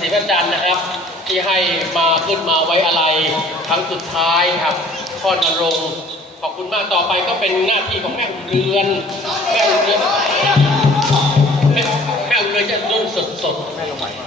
สี่พระจันทร์นะครับ ที่ให้มาขึ้นมาไว้อะไรครั้งสุดท้ายครับพ่อนรงค์ขอบคุณมากต่อไปก็เป็นหน้าที่ของแม่เรือนแม่เรือนแม่เรือนจะรุ่นสดสดแม่ลงใหม่อะ